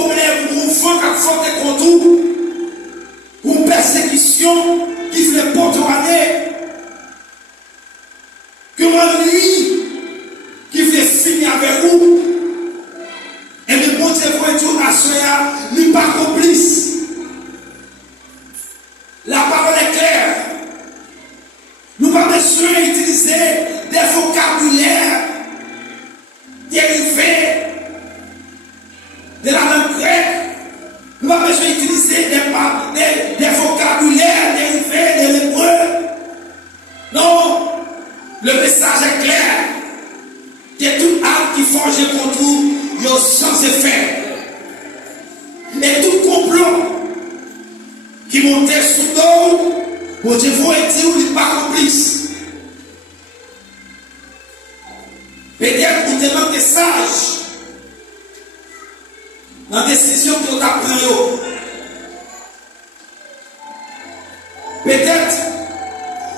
problème, ou un vent qui a forté contre vous, ou une persécution qui fait porte année, que une nuit qui fait signe avec vous, et le bon Dieu vous dit à cela, n'est pas complice. La parole est claire. Nous n'avons pas besoin d'utiliser des vocabulaires dérivés de la langue grecque. Nous n'avons pas besoin d'utiliser des vocabulaires dérivés de l'hébreu. Non, le message est clair. Que toute âme qui forge contre vous, il y a sans effet. Et tout complot qui montait sous l'eau, bon Dieu vous dit ou n'est pas complice. Peut-être vous demandez sage dans la décision que vous avez prise. Peut-être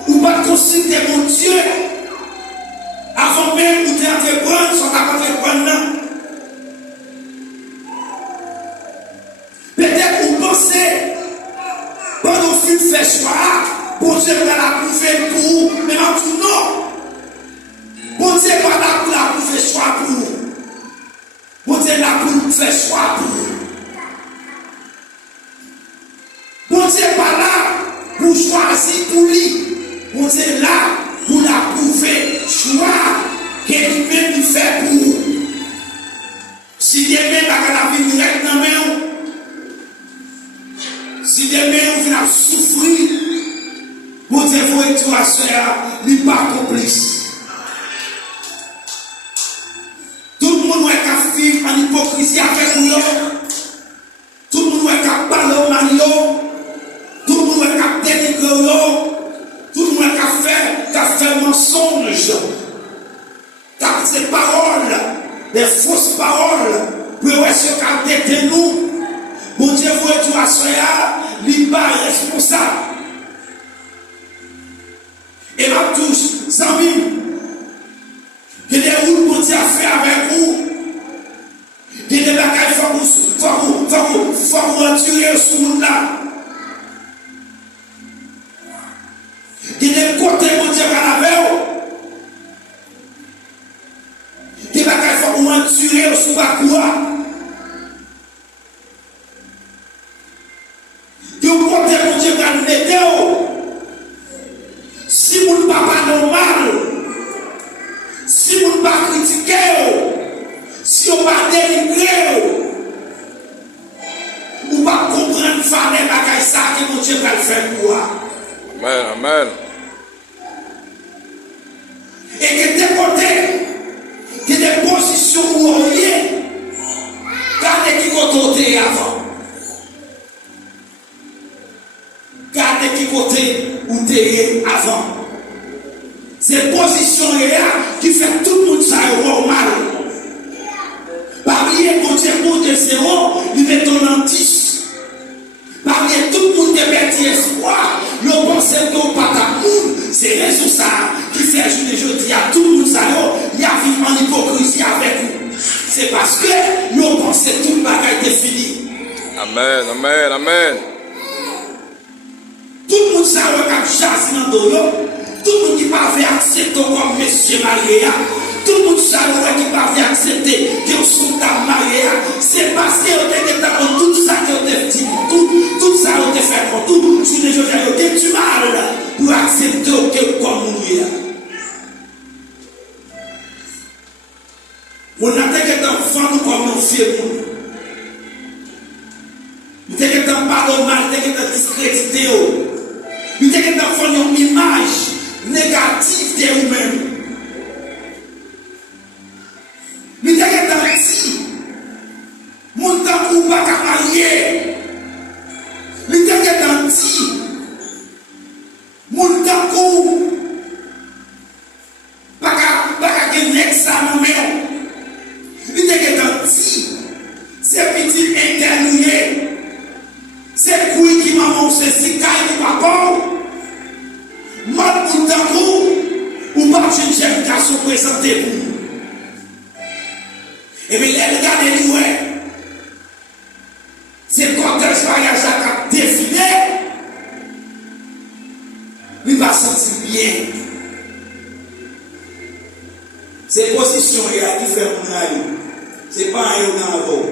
vous ne pas consulter mon Dieu avant même vous devez prendre son appareil. Peut-être vous pensez pendant que vous faites choix, bon Dieu va la prouver pour vous, mais en tout non. Bon Dieu va la prouver choix pour vous. Bon Dieu la prouver choix pour vous. Bon Dieu va là pour choisir pour lui. Bon Dieu là pour la prouver choix qu'il même fait pour vous. Si Dieu même va la vie direct dans main, si demain on vient souffrir, bon Dieu vous et toi, soeur, n'est pas complice. Tout le monde est vivre en hypocrisie avec nous. Tout le monde est parler au Mario. Tout le monde est dénigrer. Tout le monde est fait mensonge. Car ces paroles, des fausses paroles, pour se garder de nous. Bon Dieu vous et toi, soeur, n'est pas responsable. Et ma touche, sans mine, que des routes bon Dieu a fait avec vous, que des bagages faut vous retirer ce monde-là. Que des côtés bon Dieu va avec vous, que des bagages faut vous retirer sous la cour. Si vous ne pas normal, si vous ne pas critiquer, si vous ne pas dénigrer, vous ne pas comprendre faire les ça que mon Dieu va le faire pour vous. Amen, amen. Et que des côtés, que des positions où on est, gardez qui côté avant. Gardez qui côté où tu es avant. C'est position là qui fait tout le monde ça normal. Parmi mon Dieu, pour de zéro, il met ton en 10. Parmi tout le monde qui perd espoir, le pense que pas ta monde, c'est raison ça qui fait je dis à tout le monde ça, il y a vivre en hypocrisie avec nous. C'est parce que nous pensons que tout le bagage est fini. Amen, amen, amen. Tout le monde savait comme chasse dans le tout le monde qui parvient à accepter comme monsieur marié, tout le monde savait qui parvient à accepter que vous sont marié, c'est parce que vous avez dans tout ça que vous avez dit, tout ça que vous avez fait pour tout, je dis, tu mal pour accepter que comme nous. On a été dans comme nous faisons. Vous avez été pas normal, vous avez été discrédité. Vous avez été dans une image négative de vous-même. Vous avez été dans mon temps pour pas marier. Vous avez été dans mon temps pour pas gagner examen. Vous avez été dans c'est petit internier. C'est quoi qui m'a montré si caille de papa? Mal pour d'amour, ou pas une jeune garçon présenté pour. Et bien, les regardez, bien. C'est position qui fait mon avis. C'est pas un dans l'eau.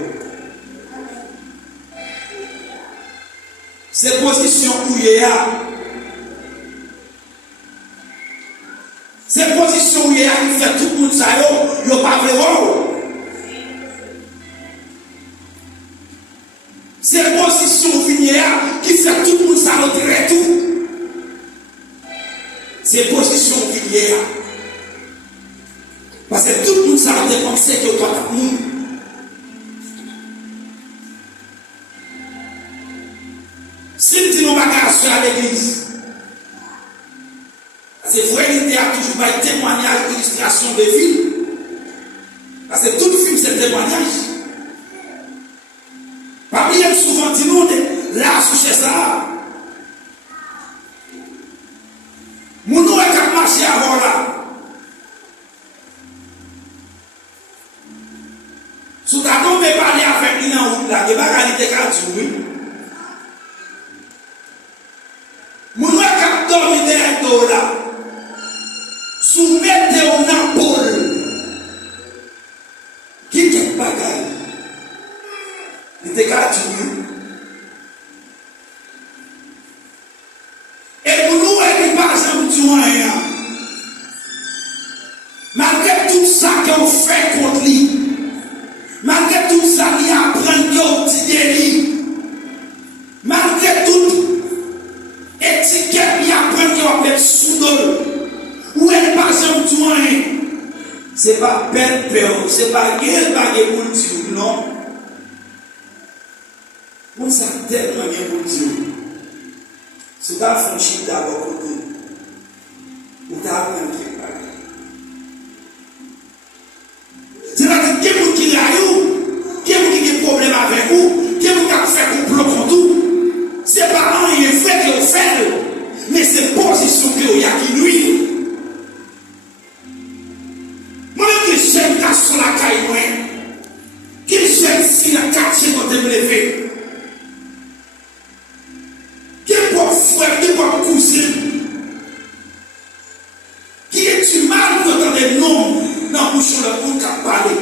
C'est position où il y a. C'est position où il y a qui fait tout le monde ça, il n'y a pas vraiment. C'est position où il y a qui fait tout le monde ça, on dirait tout. C'est position où il y a. Parce que tout le monde ça, on pensé que toi, tout le monde. Si tu n'as pas qu'à à l'église, c'est vrai qu'il y a toujours pas un témoignage, illustration de vie. Parce que tout film, c'est témoignage. Parmi eux, souvent, dit nous, là, sous chez ça. Mon nom est qu'à marcher avant là. Sous ta tombe, parler avec lui en route là, il va réalité qu'à tuer. Mon nom est qu'à dormir derrière là. Soumettez au Napole. Qui est bagaille? Il était qu'à tuer. Et pour nous, il n'est pas jamais tué. Malgré tout ça qu'on fait contre lui, malgré tout ça qu'il apprend qu'on dit, malgré tout étiquette qu'il apprend qu'on met sous l'eau, où elle passe un tué, c'est pas peine peur, c'est pas guerre, pas guerre pour Dieu, non. On s'est tellement bien pour Dieu. C'est pas franchi d'abord pour nous. Ou t'as appris quelque part. C'est-à-dire qu'il y a des qui raillent, qu'il y a des problèmes avec vous, qu'il y a des qui fait complot contre vous. C'est pas un effet que vous faites, mais c'est position que vous y a qui nuit. Moi-même que j'aime qu'à sur la caille, qu'il soit ici dans le quartier quand je me lever. Frère, qui va cousin, qui est du mal d'entendre des noms dans la bouche de la bouche à parler.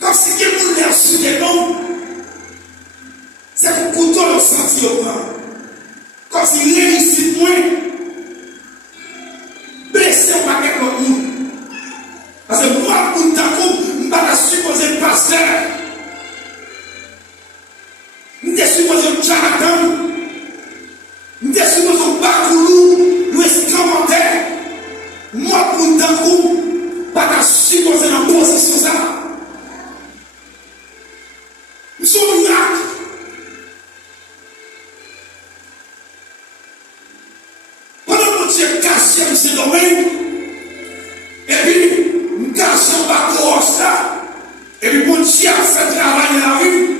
Comme si quelqu'un voulait reçu des noms, c'est pour toi le sentiment. Comme s'il réussit moins, blessé par quelqu'un d'autre. Parce que moi, pour ta coupe, je ne vais pas supposer pasteur. Nous sommes supposés un charlatan, nous sommes supposés un bacoulou, nous escamotaires. Moi, pour d'un coup, pas supposé dans la position ça. Nous sommes miracles. Pendant que Dieu cache ce domaine, et puis, nous cachons pas pour ça, et puis, mon Dieu fait travail dans la rue.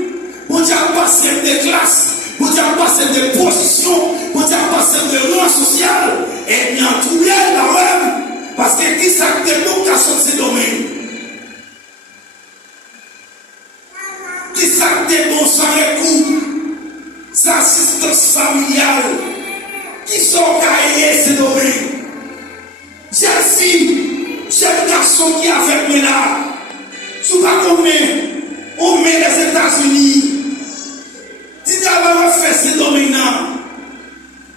Bon Dieu a passé des classes, bon Dieu a passé des positions, bon Dieu a passé des lois sociales, et il y a un trouble dans l'homme, parce que qui s'acte l'éducation de ces domaines? Qui s'acte bon sans recours, sans assistance familiale, qui sont carriés ces domaines? Jeune fille, jeune garçon qui a fait moi là, sous pas combien, on met les États-Unis. Si tu as fait ce domaine-là,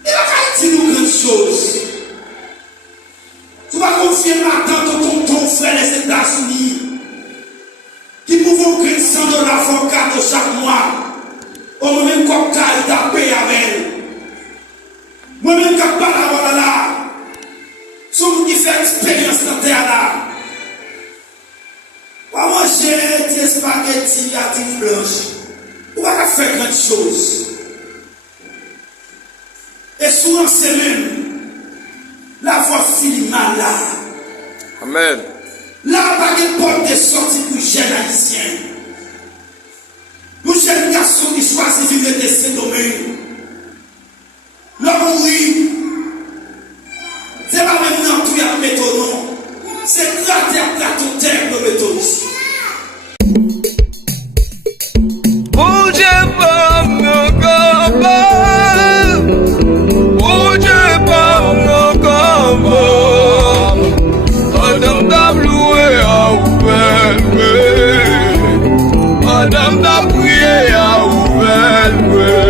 il va dire nous grandes choses. Tu vas confier maintenant ton frère des États-Unis qui pouvons créer $100 avocat chaque mois. Au même qu'on a payé avec elle. Moi-même, quand je parle là, celui qui fait expérience dans la terre là, on va manger des spaghettis à des blanches. On va faire grandes choses. Et souvent, c'est même la voix finit mal là. Amen. Là, pas de porte de sortie pour les jeunes haïtiens. Pour les jeunes garçons qui choisissent de vivre dans ces domaines. L'homme oui. C'est pas même dans tout le méthode, non. C'est gratter à plateau terre le méthode ici. Bouge pas, me n'a prié à ouvert.